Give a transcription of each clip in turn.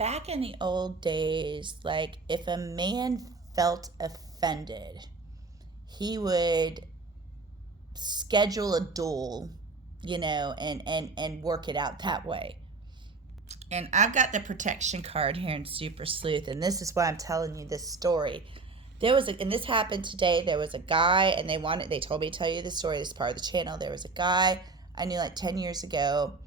Back in the old days, like if a man felt offended, he would schedule a duel, and work it out that way. And I've got the protection card here in Super Sleuth, and this is why I'm telling you this story. And this happened today. There was a guy, and they told me to tell you the story. This is part of the channel. There was a guy I knew like 10 years ago,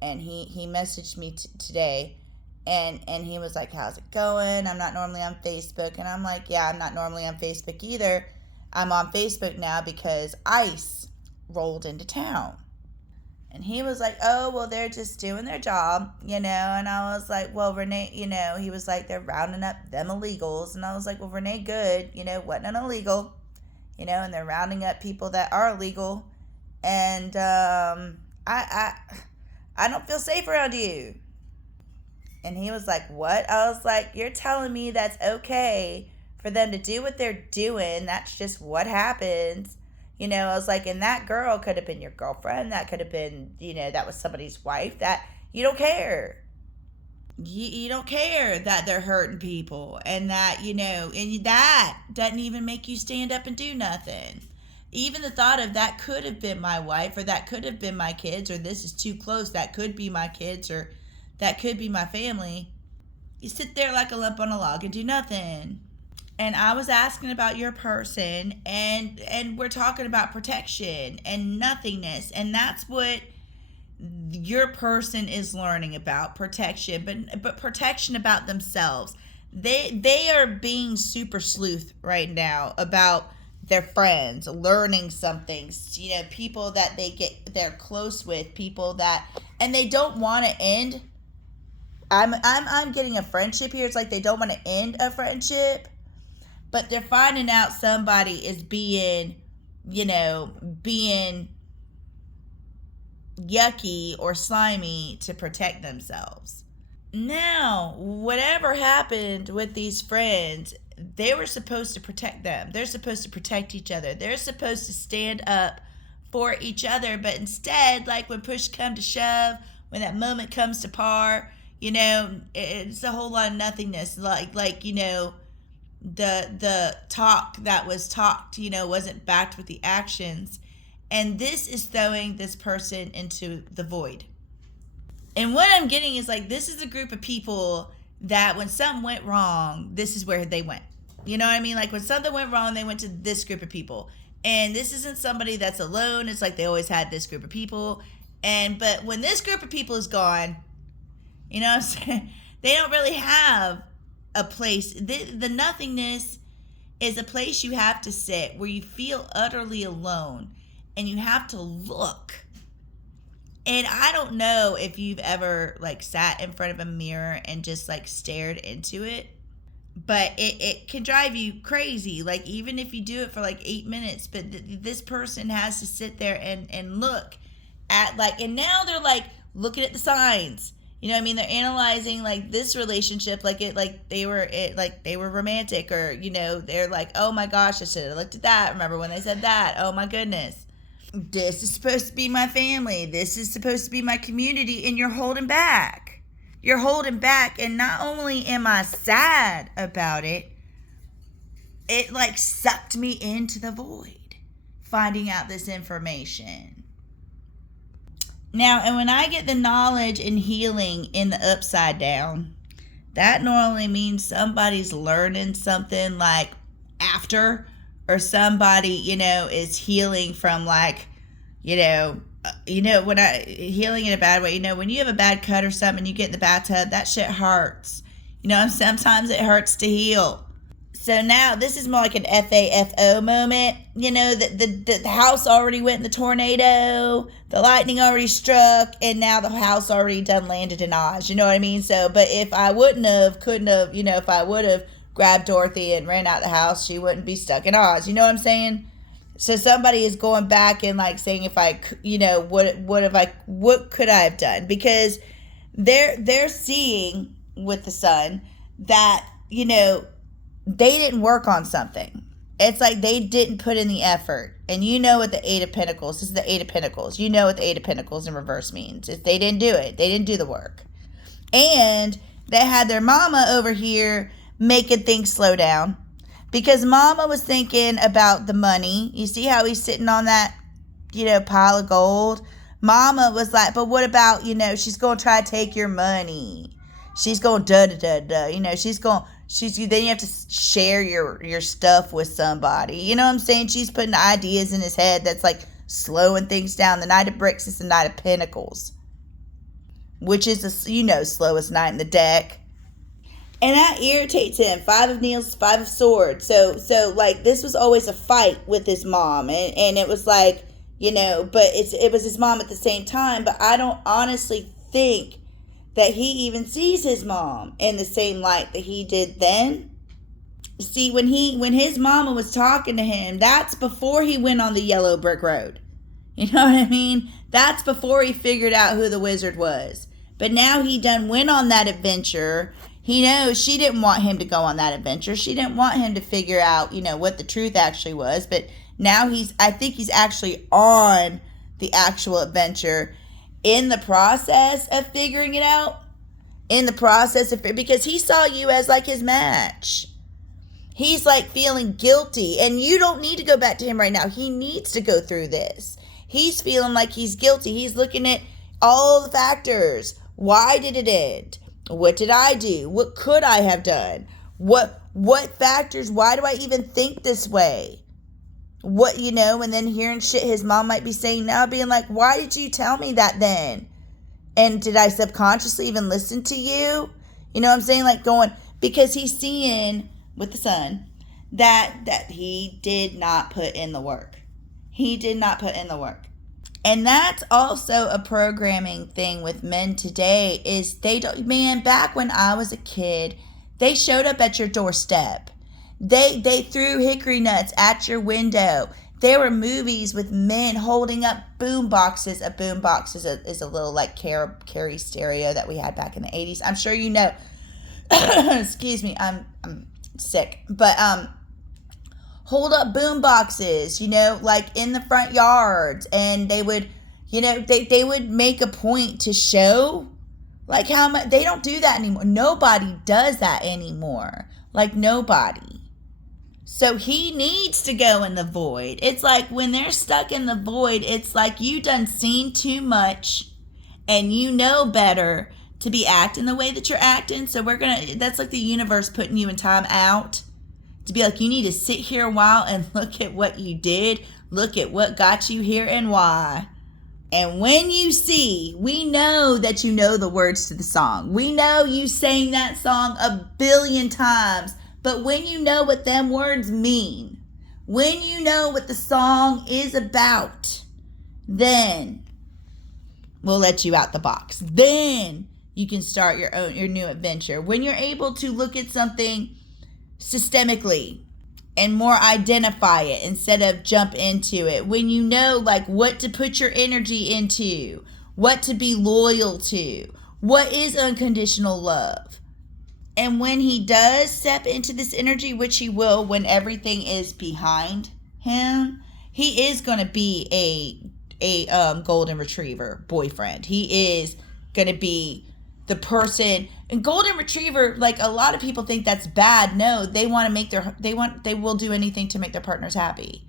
and he messaged me today, and he was like, how's it going? I'm not normally on Facebook. And I'm like, yeah, I'm not normally on Facebook either. I'm on Facebook now because ICE rolled into town. And he was like, oh, well, they're just doing their job, And I was like, well, Renee, he was like, they're rounding up them illegals. And I was like, well, Renee, good, wasn't an illegal, and they're rounding up people that are illegal. And I don't feel safe around you. And he was like, what? I was like, you're telling me that's okay for them to do what they're doing. That's just what happens. I was like, and that girl could have been your girlfriend. That could have been, that was somebody's wife. That you don't care. You don't care that they're hurting people, and that, and that doesn't even make you stand up and do nothing. Even the thought of that could have been my wife, or that could have been my kids, or this is too close, that could be my kids, or that could be my family. You sit there like a lump on a log and do nothing. And I was asking about your person, and we're talking about protection and nothingness, and that's what your person is learning about, protection, but protection about themselves. They are being super sleuth right now about their friends, learning some things, people that they're close with, people that, and they don't want to end. I'm getting a friendship here. It's like they don't want to end a friendship, but they're finding out somebody is being yucky or slimy to protect themselves. Now, whatever happened with these friends, they were supposed to protect them. They're supposed to protect each other. They're supposed to stand up for each other. But instead, like when push comes to shove, when that moment comes to par, it's a whole lot of nothingness. Like the talk that was talked, wasn't backed with the actions. And this is throwing this person into the void. And what I'm getting is like, this is a group of people that when something went wrong, this is where they went. You know what I mean? Like when something went wrong, they went to this group of people. And this isn't somebody that's alone. It's like they always had this group of people. But when this group of people is gone, you know what I'm saying? They don't really have a place. The nothingness is a place you have to sit where you feel utterly alone, and you have to look. And I don't know if you've ever like sat in front of a mirror and just like stared into it, but it can drive you crazy. Like even if you do it for like 8 minutes, but this person has to sit there and look at like, and now they're like looking at the signs. You know what I mean? They're analyzing like this relationship, like they were romantic, or they're like, oh my gosh, I should have looked at that. Remember when they said that? Oh my goodness. This is supposed to be my family. This is supposed to be my community, and you're holding back. You're holding back, and not only am I sad about it, it like sucked me into the void, finding out this information. Now, and when I get the knowledge and healing in the upside down, that normally means somebody's learning something like after, or somebody, is healing from like, when healing in a bad way, when you have a bad cut or something, you get in the bathtub, that shit hurts. Sometimes it hurts to heal. So now this is more like an FAFO moment. The house already went in the tornado, the lightning already struck, and now the house already done landed in Oz. You know what I mean? So, but if I couldn't have, if I would have grabbed Dorothy and ran out the house, she wouldn't be stuck in Oz. You know what I'm saying? So somebody is going back and like saying, if I, what could I have done? Because they're seeing with the sun that, they didn't work on something. It's like they didn't put in the effort. And with the Eight of Pentacles, this is the Eight of Pentacles. What the Eight of Pentacles in reverse means. They didn't do it. They didn't do the work. And They had their mama over here making things slow down. Because mama was thinking about the money. You see how he's sitting on that, pile of gold? Mama was like, but what about, she's going to try to take your money. She's going then you have to share your stuff with somebody. You know what I'm saying? She's putting ideas in his head that's like slowing things down. The Knight of Bricks is the Knight of Pentacles, which is the, slowest knight in the deck. And that irritates him. 5 of Needles, 5 of Swords. So like, this was always a fight with his mom. And it was like, but it was his mom at the same time. But I don't honestly think that he even sees his mom in the same light that he did then. See, when his mama was talking to him, that's before he went on the yellow brick road. You know what I mean? That's before he figured out who the wizard was. But now he done went on that adventure. He knows she didn't want him to go on that adventure. She didn't want him to figure out, what the truth actually was. But now I think he's actually on the actual adventure in the process of figuring it out. Because he saw you as like his match. He's like feeling guilty. And you don't need to go back to him right now. He needs to go through this. He's feeling like he's guilty. He's looking at all the factors. Why did it end? What did I do? What could I have done? What factors? Why do I even think this way? And then hearing shit his mom might be saying now, being like, why did you tell me that then? And did I subconsciously even listen to you? You know what I'm saying? Like because he's seeing with the sun that he did not put in the work. He did not put in the work. And that's also a programming thing with men today is back when I was a kid, they showed up at your doorstep. They threw hickory nuts at your window. There were movies with men holding up boom boxes. A boom box is a little like carry stereo that we had back in the 80s. I'm sure you know. Excuse me, I'm sick. But hold up boom boxes, like in the front yards, and they would, they would make a point to show like how much. They don't do that anymore. Nobody does that anymore. Like nobody. So he needs to go in the void. It's like when they're stuck in the void, it's like you done seen too much and you know better to be acting the way that you're acting. So that's like the universe putting you in time out. To be like, you need to sit here a while and look at what you did. Look at what got you here and why. And when you see, we know that you know the words to the song. We know you sang that song 1 billion times. But when you know what them words mean, when you know what the song is about, then we'll let you out the box. Then you can start your new adventure. When you're able to look at something systemically and more identify it instead of jump into it. When you know like what to put your energy into, what to be loyal to, what is unconditional love. And when he does step into this energy, which he will when everything is behind him, he is going to be a golden retriever boyfriend. He is going to be the person. And golden retriever, like a lot of people think that's bad. No, they want to make they will do anything to make their partners happy.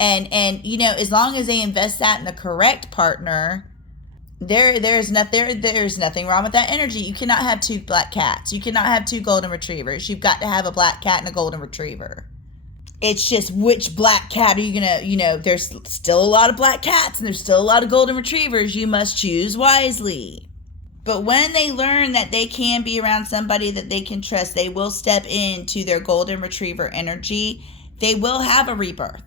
And as long as they invest that in the correct partner, there's nothing wrong with that energy. You cannot have 2 black cats. You cannot have 2 golden retrievers. You've got to have a black cat and a golden retriever. It's just which black cat are you gonna, there's still a lot of black cats and there's still a lot of golden retrievers. You must choose wisely. But when they learn that they can be around somebody that they can trust, they will step into their golden retriever energy. They will have a rebirth.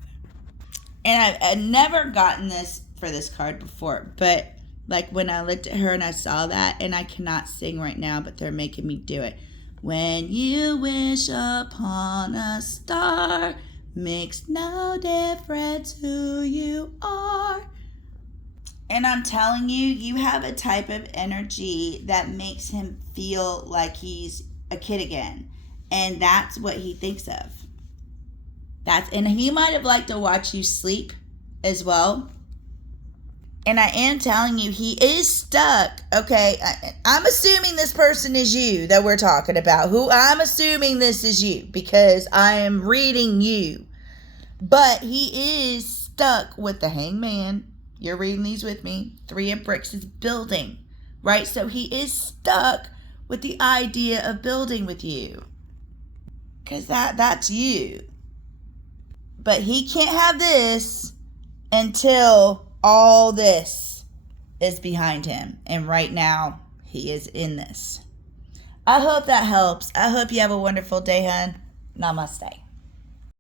And I've never gotten this for this card before, but like when I looked at her and I saw that, and I cannot sing right now, but they're making me do it. When you wish upon a star, makes no difference who you are. And I'm telling you, you have a type of energy that makes him feel like he's a kid again. And that's what he thinks of. And he might have liked to watch you sleep as well. And I am telling you, he is stuck. Okay, I'm assuming this person is you that we're talking about. Who I'm assuming this is you because I am reading you. But he is stuck with the hangman. You're reading these with me. Three of bricks is building, right? So he is stuck with the idea of building with you. Because that's you. But he can't have this until all this is behind him. And right now, he is in this. I hope that helps. I hope you have a wonderful day, hon. Namaste.